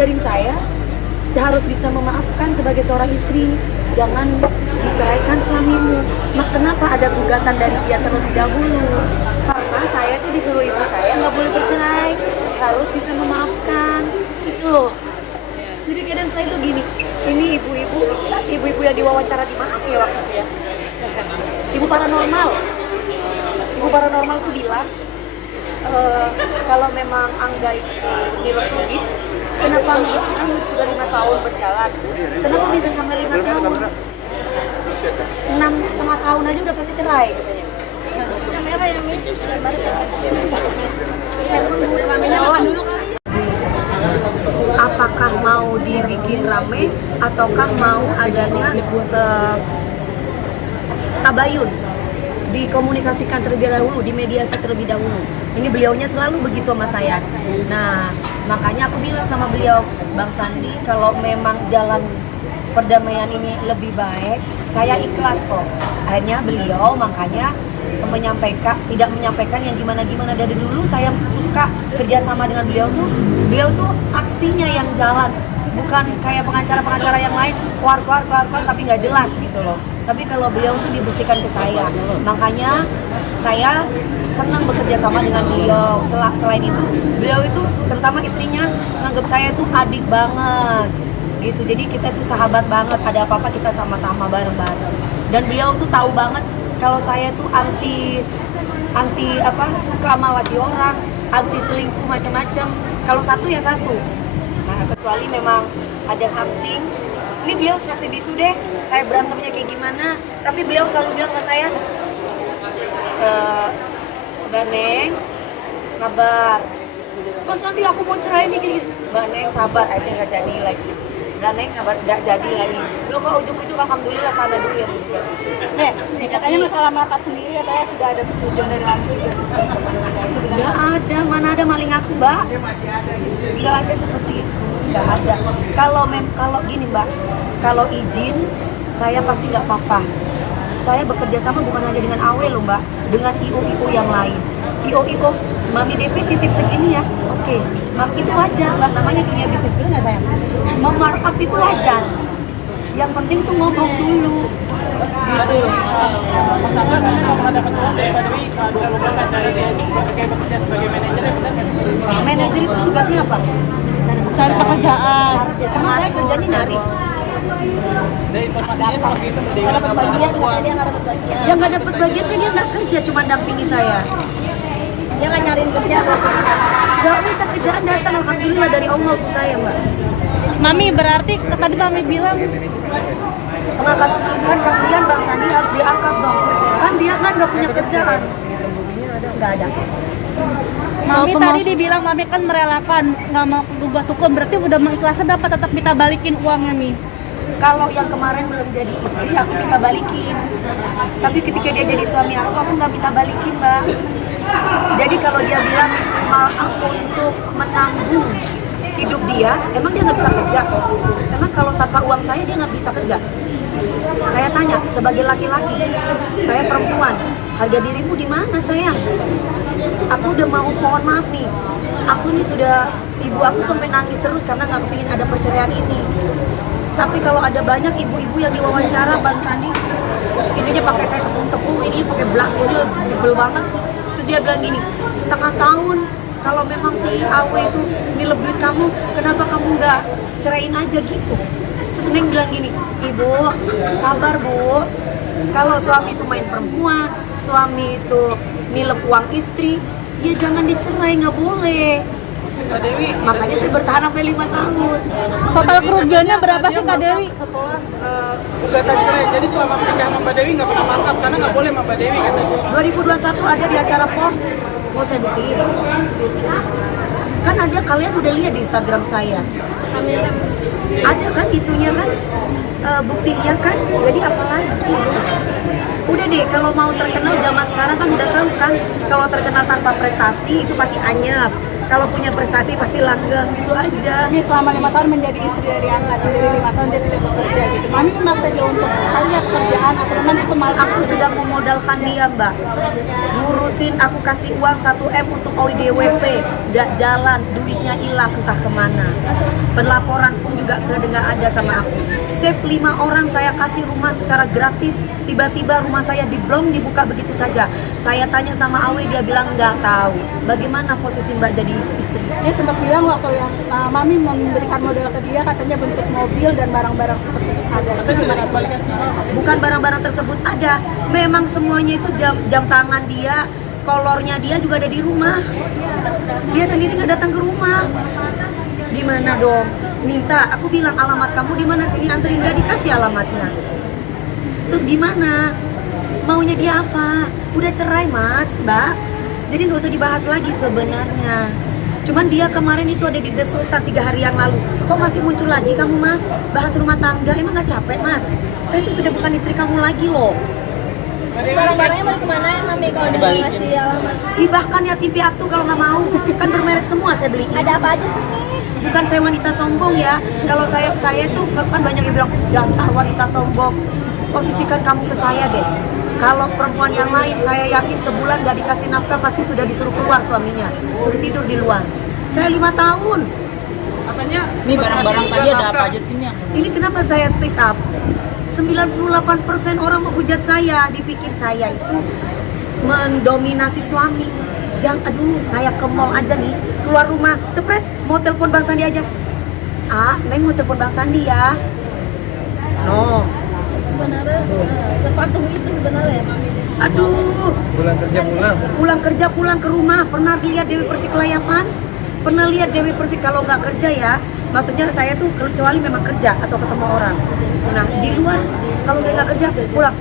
ngajarin saya harus bisa memaafkan sebagai seorang istri. Jangan diceraikan suamimu. Kenapa ada gugatan dari dia terlebih dahulu? Karena saya tuh disuruh ibu saya nggak boleh bercerai, harus bisa memaafkan. Itu loh. Jadi kadang saya tuh gini, ini ibu-ibu yang diwawancara di mana ya waktu itu ya? Ibu paranormal tuh bilang kalau memang Angga itu nilai duit, kenapa kan sudah 5 tahun berjalan, kenapa bisa sampai 5 tahun? 6,5 tahun aja udah pasti cerai katanya. Apakah mau dibikin rame ataukah mau adanya tabayun, dikomunikasikan terlebih dahulu, dimediasi terlebih dahulu. Ini beliaunya selalu begitu sama saya. Nah, makanya aku bilang sama beliau, Bang Sandi, kalau memang jalan perdamaian ini lebih baik, saya ikhlas kok. Akhirnya beliau makanya tidak menyampaikan yang gimana-gimana. Dari dulu saya suka kerjasama dengan beliau tuh aksinya yang jalan, bukan kayak pengacara-pengacara yang lain keluar tapi nggak jelas gitu loh. Tapi kalau beliau tuh dibuktikan ke saya, makanya saya senang bekerja sama dengan beliau. Selain itu, beliau itu terutama istrinya nganggap saya tuh adik banget gitu. Jadi kita tuh sahabat banget, ada apa-apa kita sama-sama bareng-bareng. Dan beliau tuh tahu banget kalau saya tuh anti suka sama laki orang, anti selingkuh macam-macam. Kalau satu ya satu. Nah, kecuali memang ada something. Ini beliau saksi bisu deh, saya berantemnya kayak gimana. Tapi beliau selalu bilang ke saya, Mbak Neng, sabar. Mas Andi aku mau cerai nih gini. Mbak Neng sabar, akhirnya nggak jadi lagi. Mbak Neng sabar, nggak jadi lagi. Lo kok ujuk-ujuk alhamdulillah sana dulu ya. Katanya masalah makeup sendiri katanya sudah ada persetujuan dari langsung juga. Nggak ada, mana ada maling aku, Mbak. Nggak ada seperti itu, nggak ada. Kalau gini, Mbak, kalau izin saya pasti nggak apa-apa. Saya bekerja sama bukan hanya dengan AW loh, Mbak, dengan IO yang lain. IO, Mami DP titip segini ya, oke. Mami itu wajar, Mbak, namanya dunia bisnis, bener nggak sayang? Memarkup itu wajar. Yang penting tuh ngomong dulu. Gitu. Mas Angga katanya kalau pernah dapat uang dari Mbak Dewi 20% dari dia kayak bekerja sebagai manajer ya benar nggak? Manajer itu juga siapa? Cari pekerjaan. Karena saya kerjanya nyari. Dari informasinya seperti itu Mbak Dewi Nggak dapat bagian, katanya dia nggak dapat bagian. Yang nggak dapat bagian kan dia nggak kerja, cuma dampingi saya. Dia nggak nyariin kerja berarti. Gak usah kerjaan datang, alhamdulillah dari Allah untuk saya, Mbak. Mami berarti tadi Mami bilang Pengangkat kan kasihan Bang Sandi harus diangkat dong. Kan dia kan nggak punya kerjaan. Nggak ada. Mami tadi dibilang Mami kan merelakan nggak mau berubah hukum, berarti udah mengikhlaskan dapat tetap kita balikin uangnya Mi. Kalau yang kemarin belum jadi istri, aku minta balikin. Tapi ketika dia jadi suami aku nggak minta balikin, Mbak. Jadi kalau dia bilang maaf untuk menanggung hidup dia, emang dia nggak bisa kerja? Emang kalau tanpa uang saya dia nggak bisa kerja? Saya tanya, sebagai laki-laki, saya perempuan, harga dirimu di mana sayang? Aku udah mau mohon maaf nih, aku nih sudah, ibu aku sampai nangis terus karena nggak kepingin ada perceraian ini. Tapi kalau ada banyak ibu-ibu yang diwawancara Bang Sandi, ininya pakai kayak tepung-tepung, ini pakai blas, ini tebel banget. Terus dia bilang gini, setengah tahun, kalau memang si Awe itu nilai duit kamu, kenapa kamu nggak ceraiin aja gitu? Terus Neng bilang gini, Ibu, sabar Bu, kalau suami itu main perempuan, suami itu nilai uang istri, ya jangan dicerai, nggak boleh. Mbak Dewi, Makanya saya bertahan sampai 5 tahun. Total kerugiannya berapa sih Kak Dewi? Setelah gugatan cerai, jadi selama menikah sama Mbak Dewi nggak pernah markup karena nggak boleh sama Mbak Dewi katanya. 2021 ada di acara Forbes, mau saya buktiin. Kan ada, kalian udah lihat di Instagram saya. Ada kan itunya kan, buktinya kan, jadi apa lagi gitu. Udah deh, kalau mau terkenal zaman sekarang kan udah tahu kan, kalau terkenal tanpa prestasi itu pasti anyep. kalau punya prestasi pasti langgeng gitu aja. Ini selama 5 tahun menjadi istri dari Angga sendiri, 5 tahun dia tidak bekerja gitu. Mami memaksa dia untuk cari pekerjaan atau memang itu malah Aku sedang memodalkan dia, Mbak. Ngurusin, aku kasih uang 1 M untuk OIDWP, nggak jalan, duitnya hilang entah kemana. Pelaporan pun juga nggak ada sama aku. Save 5 orang, saya kasih rumah secara gratis. Tiba-tiba rumah saya diblong, dibuka begitu saja. Saya tanya sama Awe, dia bilang nggak tahu. Bagaimana posisi Mbak jadi istri? dia sempat bilang waktu yang Mami memberikan modal ke dia katanya bentuk mobil dan barang-barang tersebut ada. Itu gimana kembalikan semua? Bukan barang-barang tersebut ada, memang semuanya itu jam tangan dia, kolornya dia juga ada di rumah. Dia sendiri nggak datang ke rumah. Gimana dong? Minta, aku bilang alamat kamu di mana sini, anterin, nggak dikasih alamatnya. Terus gimana? Maunya dia apa? Udah cerai Mas, Mbak. Jadi nggak usah dibahas lagi sebenarnya. Cuman dia kemarin itu ada di The Sultan 3 hari yang lalu. Kok masih muncul lagi kamu Mas? Bahas rumah tangga, emang nggak capek Mas? Saya itu sudah bukan istri kamu lagi loh. Barang-barangnya mau dikemanain Mami kalau dia nggak ngasih alamat? Ih, bahkan yatim piatu kalau nggak mau, kan bermerek semua saya beli. Ada apa aja sih Mi? Bukan saya wanita sombong ya. Kalau saya itu kan banyak yang bilang dasar wanita sombong. Posisikan kamu ke saya deh. Kalau perempuan yang lain, saya yakin sebulan gak dikasih nafkah pasti sudah disuruh keluar suaminya, suruh tidur di luar. Saya 5 tahun. Katanya Ini barang-barang tadi ada apa aja sih, Mi? Ini kenapa saya speak up? 98% orang menghujat saya, dipikir saya itu mendominasi suami. Aduh, saya ke mall aja nih, keluar rumah, cepret, mau telepon Bang Sandi aja. Neng mau telepon Bang Sandi ya. No. Sebenarnya sepatuh itu sebenarnya ya Mami. Aduh, pulang kerja pulang ke rumah. Pernah lihat Dewi Persik kelayapan? Pernah lihat Dewi Persik kalau nggak kerja ya? Maksudnya saya tuh kecuali memang kerja atau ketemu orang. Nah di luar kalau saya nggak kerja pulang.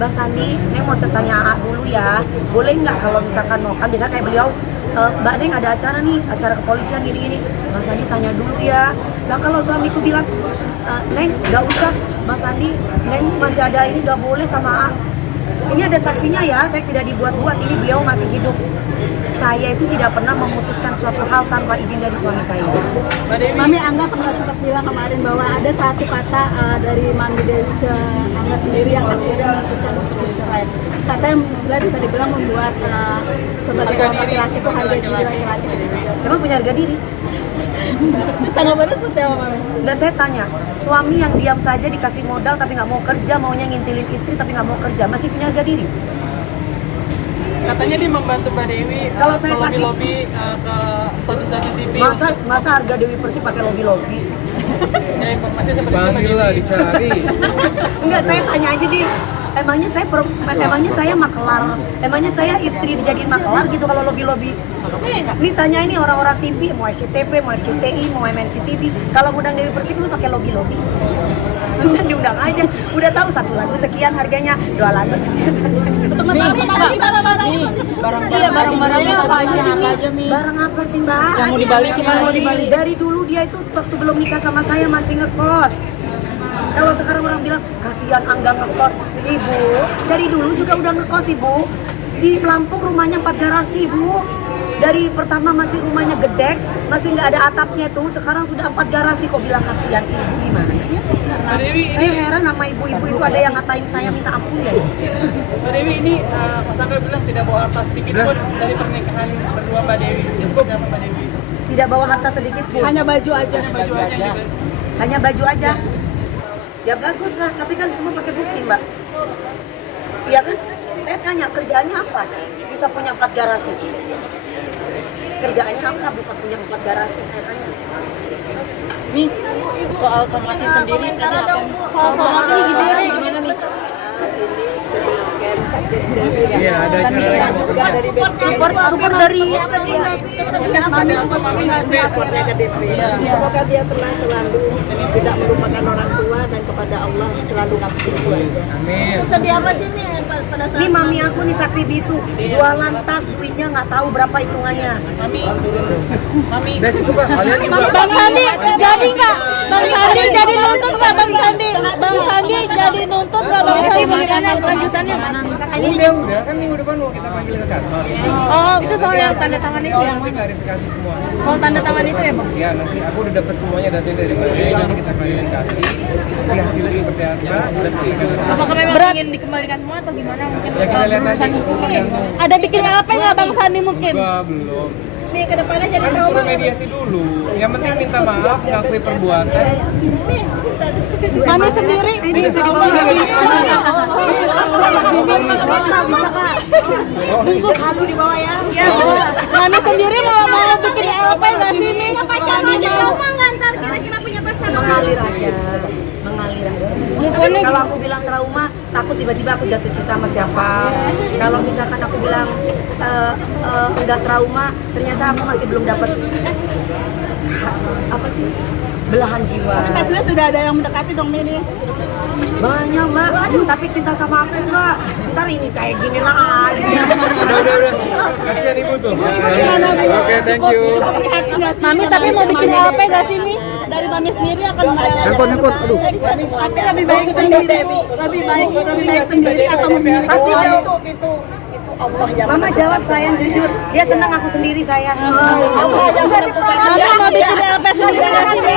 Bang Sandi, Neng mau tanya dulu ya. Boleh nggak kalau misalkan mau? Kan bisa kayak beliau, Mbak Neng ada acara nih, acara kepolisian gini-gini. Bang Sandi tanya dulu ya. Nah kalau suamiku bilang, Neng nggak usah, Mas Sandi, Neng masih ada ini nggak boleh sama ini ada saksinya ya, saya tidak dibuat-buat, ini beliau masih hidup. Saya itu tidak pernah memutuskan suatu hal tanpa izin dari suami saya. Mbak Dewi, Mami Angga pernah sempat bilang kemarin bahwa ada satu kata dari Mami Dewi ke Angga sendiri yang akhirnya memutuskan untuk bercerai. Kata yang istilah bisa dibilang membuat sebagai harga orang diri laki-laki itu harga diri laki-laki. Emang punya harga diri? Tanggapannya seperti apa Mami? Nggak, saya tanya, suami yang diam saja dikasih modal tapi nggak mau kerja, maunya ngintilin istri tapi nggak mau kerja, masih punya harga diri? katanya dia membantu Mbak Dewi Kalau saya sakit. lobby ke stasiun-stasiun TV. Masa harga Dewi Persik pakai lobby-lobby? Ya informasi seperti itu Mbak Panggil lah, Dewi. dicari. Enggak, saya tanya aja di emangnya saya makelar, emangnya saya istri dijadiin makelar gitu kalau lobby-lobby. Ini tanya ini orang-orang TV, mau SCTV, mau RCTI, mau MNC TV, kalau ngundang Dewi Persik lu pakai lobby-lobby. Udah diundang aja, udah tahu 1 lagu sekian harganya, 2 lagu sekian harganya. Barang-barangnya apa aja sih, Mi? Barang apa sih Mbak? Yang mau dibalikin, mau dibalikin. Dari dulu dia itu waktu belum nikah sama saya masih ngekos. Kalau sekarang orang bilang kasihan Angga ngekos, Ibu dari dulu juga udah ngekos Ibu. Di Lampung rumahnya 4 garasi Ibu. Dari pertama masih rumahnya gedek, masih nggak ada atapnya tuh. Sekarang sudah 4 garasi, kok bilang kasihan sih Ibu, gimana ya? Mbak Dewi ini, Saya heran sama ibu-ibu itu ada yang ngatain saya minta ampun ya. Mbak Dewi ini Mas Angga bilang tidak bawa harta sedikit pun dari pernikahan berdua Mbak Dewi. Seperti apa Mbak Dewi? Tidak bawa harta sedikit pun. Hanya baju aja. Hanya baju aja yang diberi. Hanya baju aja. Ya bagus lah, tapi kan semua pakai bukti Mbak. Iya kan? Saya tanya kerjaannya apa? Bisa punya 4 garasi. Kerjaannya apa bisa punya 4 garasi? Saya tanya. Miss, soal somasi sendiri tadi apa? Soal somasi gitu ya. Gimana, Mi? Iya, ada acara lagi mau kerja. Support dari Semoga dia tenang selalu, tidak melupakan orang tua dan kepada Allah selalu ngabdi keluarga. Amin. Sesedih apa sih Mi pada saat Ini mami aku nih saksi bisu, jualan tas duitnya nggak tahu berapa hitungannya. Mami, Udah cukup Kak, kalian juga. Bang Sandi jadi nggak? Bang Sandi jadi nuntut nggak Bang Sandi? Bang Sandi jadi nuntut nggak Bang Sandi? kelanjutannya mana? Udah kan minggu depan mau kita panggil ke kantor. Oh, Itu soal yang tanda tangan itu ya? Nanti klarifikasi semua. Soal tanda tangan itu ya, Bang? Ya nanti aku udah dapat semuanya datanya dari mana. Nanti kita klarifikasi. Nanti hasilnya seperti apa. Kita sampaikan. Apakah memang ingin dikembalikan semua atau gimana? Mungkin Ya kita lihat berurusan nanti. hukum. Tergantung. Ada bikin apa nggak Bang Sandi mungkin? Enggak, belum. Nih, ke depannya jadi Kan trauma. disuruh mediasi dulu. Yang penting minta maaf, ngakui perbuatan. Mami sendiri bisa dibawa Bungkus aku di bawah ya. Mami sendiri mau bikin LP nggak sih nih? Mengalir aja, mengalir aja. Kalau aku bilang trauma, takut tiba-tiba aku jatuh cinta sama siapa. Kalau misalkan aku bilang enggak trauma, ternyata aku masih belum dapat apa sih belahan jiwa. Pastinya sudah ada yang mendekati dong ini. Banyak mbak, tapi cinta sama aku enggak. Ntar ini kayak gini lah. Udah. Kasihan ibu tuh. Oke, thank you. Prihatin nggak sih? Mami tapi mau bikin LP nggak sih nih? Dari Mami sendiri akan Handphone. Aduh. Tapi lebih baik sendiri, lebih baik sendiri atau memilih Pasti itu Allah yang Mama jawab sayang jujur. Dia senang aku sendiri sayang. Allah yang menentukan. Mami mau bikin LP sendiri nggak sih?